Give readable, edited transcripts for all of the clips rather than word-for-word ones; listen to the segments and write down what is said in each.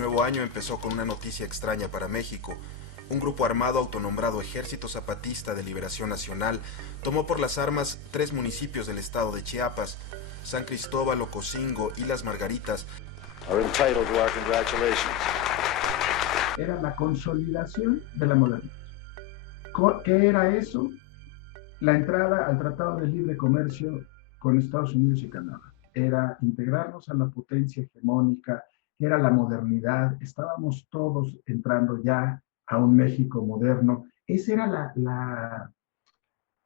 nuevo año empezó con una noticia extraña para México. Un grupo armado autonombrado Ejército Zapatista de Liberación Nacional tomó por las armas 3 municipios del estado de Chiapas, San Cristóbal, Ocosingo y Las Margaritas. Era la consolidación de la modernidad. ¿Qué era eso? La entrada al Tratado de Libre Comercio con Estados Unidos y Canadá. Era integrarnos a la potencia hegemónica, era la modernidad. Estábamos todos entrando ya a un México moderno. Esa era la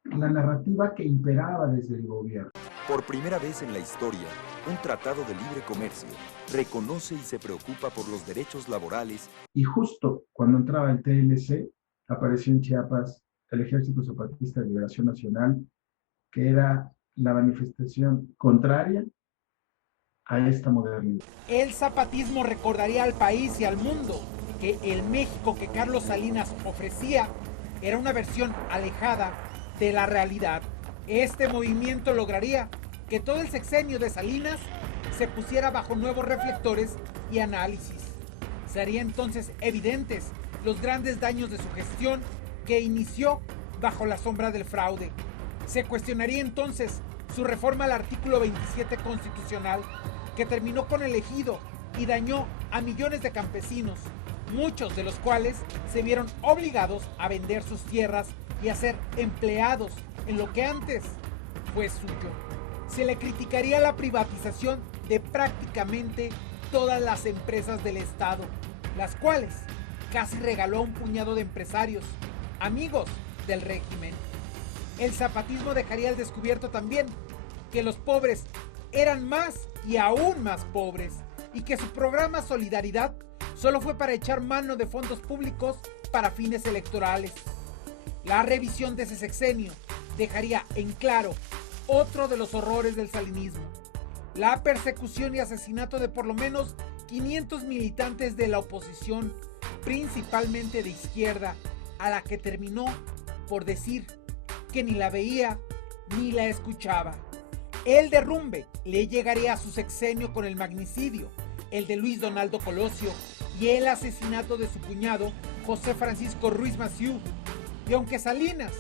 narrativa que imperaba desde el gobierno. Por primera vez en la historia, un tratado de libre comercio reconoce y se preocupa por los derechos laborales. Y justo cuando entraba el TLC, apareció en Chiapas el Ejército Zapatista de Liberación Nacional, que era la manifestación contraria a esta modernidad. El zapatismo recordaría al país y al mundo que el México que Carlos Salinas ofrecía era una versión alejada de la realidad. Este movimiento lograría que todo el sexenio de Salinas se pusiera bajo nuevos reflectores y análisis. Serían entonces evidentes los grandes daños de su gestión que inició bajo la sombra del fraude. Se cuestionaría entonces su reforma al artículo 27 constitucional, que terminó con el ejido y dañó a millones de campesinos, muchos de los cuales se vieron obligados a vender sus tierras y a ser empleados en lo que antes fue suyo. Se le criticaría la privatización de prácticamente todas las empresas del Estado, las cuales casi regaló a un puñado de empresarios, amigos del régimen. El zapatismo dejaría al descubierto también que los pobres eran más y aún más pobres, y que su programa Solidaridad solo fue para echar mano de fondos públicos para fines electorales. La revisión de ese sexenio dejaría en claro otro de los horrores del salinismo: la persecución y asesinato de por lo menos 500 militantes de la oposición, principalmente de izquierda, a la que terminó por decir que ni la veía ni la escuchaba. El derrumbe le llegaría a su sexenio con el magnicidio, el de Luis Donaldo Colosio, y el asesinato de su cuñado José Francisco Ruiz Massieu. Y aunque Salinas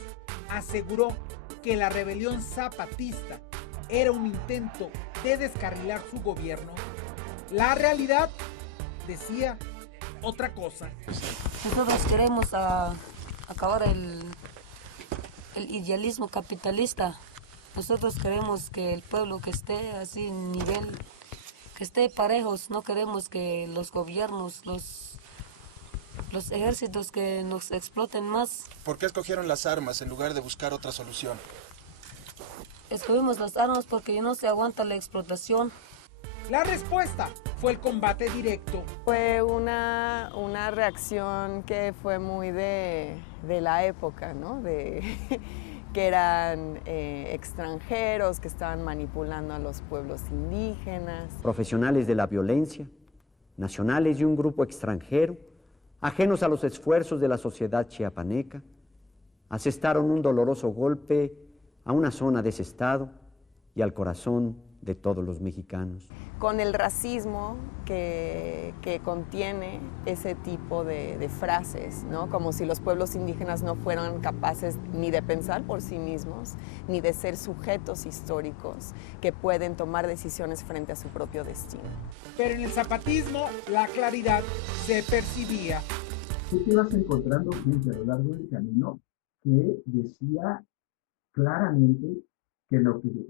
aseguró que la rebelión zapatista era un intento de descarrilar su gobierno, la realidad decía otra cosa. Nosotros queremos acabar el idealismo capitalista. Nosotros queremos que el pueblo que esté así nivel, que esté parejos. No queremos que los gobiernos, los ejércitos que nos exploten más. ¿Por qué escogieron las armas en lugar de buscar otra solución? Escogimos las armas porque no se aguanta la explotación. La respuesta fue el combate directo. Fue una reacción que fue muy de la época, ¿no? Que eran extranjeros, que estaban manipulando a los pueblos indígenas. Profesionales de la violencia, nacionales de un grupo extranjero, ajenos a los esfuerzos de la sociedad chiapaneca, asestaron un doloroso golpe a una zona de ese estado y al corazón de todos los mexicanos. Con el racismo que contiene ese tipo de frases, ¿no? Como si los pueblos indígenas no fueran capaces ni de pensar por sí mismos, ni de ser sujetos históricos que pueden tomar decisiones frente a su propio destino. Pero en el zapatismo la claridad se percibía. Tú te ibas encontrando gente a lo largo del camino que decía claramente que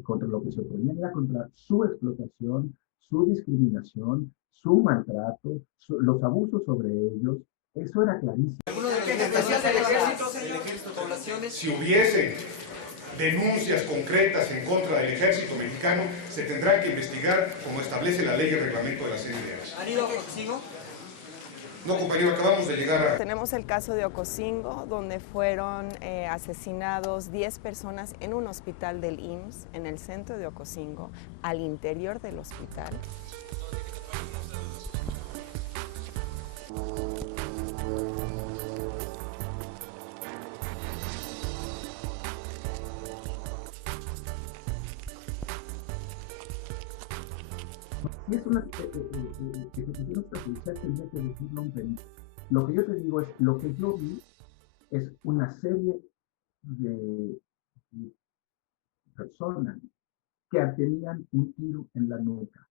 contra lo que se oponía era contra su explotación, su discriminación, su maltrato, los abusos sobre ellos. Eso era clarísimo. Si hubiese denuncias concretas en contra del ejército mexicano, se tendrán que investigar como establece la ley y el reglamento de la CNDH. ¿Han ido a Ocosingo? No, compañero, acabamos de llegar a... Tenemos el caso de Ocosingo, donde fueron asesinados 10 personas en un hospital del IMSS, en el centro de Ocosingo, al interior del hospital. si es una ejecución extrajudicial, tendría que decirlo un perito. Lo que yo te digo es, lo que yo vi es una serie de personas que tenían un tiro en la nuca,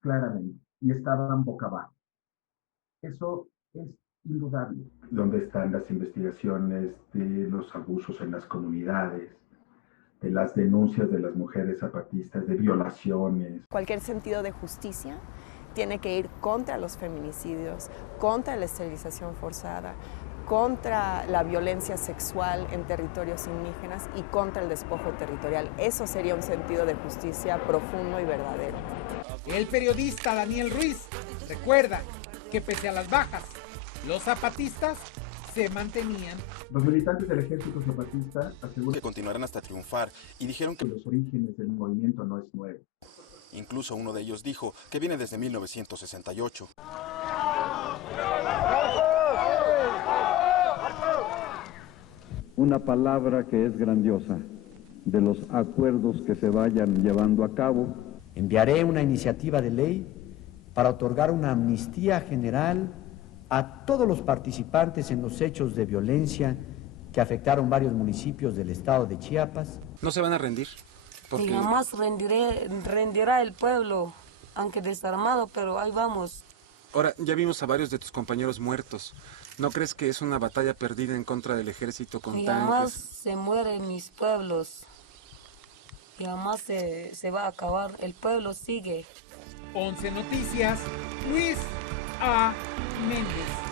claramente, y estaban boca abajo. Eso es indudable. ¿Dónde están las investigaciones de los abusos en las comunidades, de las denuncias de las mujeres zapatistas, de violaciones? Cualquier sentido de justicia tiene que ir contra los feminicidios, contra la esterilización forzada, contra la violencia sexual en territorios indígenas y contra el despojo territorial. Eso sería un sentido de justicia profundo y verdadero. El periodista Daniel Ruiz recuerda que pese a las bajas, los zapatistas se mantenían. Los militantes del ejército zapatista aseguran que continuarán hasta triunfar y dijeron que los orígenes del movimiento no es nuevo. Incluso uno de ellos dijo que viene desde 1968. Una palabra que es grandiosa, de los acuerdos que se vayan llevando a cabo. Enviaré una iniciativa de ley para otorgar una amnistía general a todos los participantes en los hechos de violencia que afectaron varios municipios del estado de Chiapas. ¿No se van a rendir? Porque... Y jamás rendirá el pueblo, aunque desarmado, pero ahí vamos. Ahora, ya vimos a varios de tus compañeros muertos. ¿No crees que es una batalla perdida en contra del ejército con tanques? Jamás se mueren mis pueblos. Y jamás se va a acabar. El pueblo sigue. 11 Noticias, Luis A. Méndez.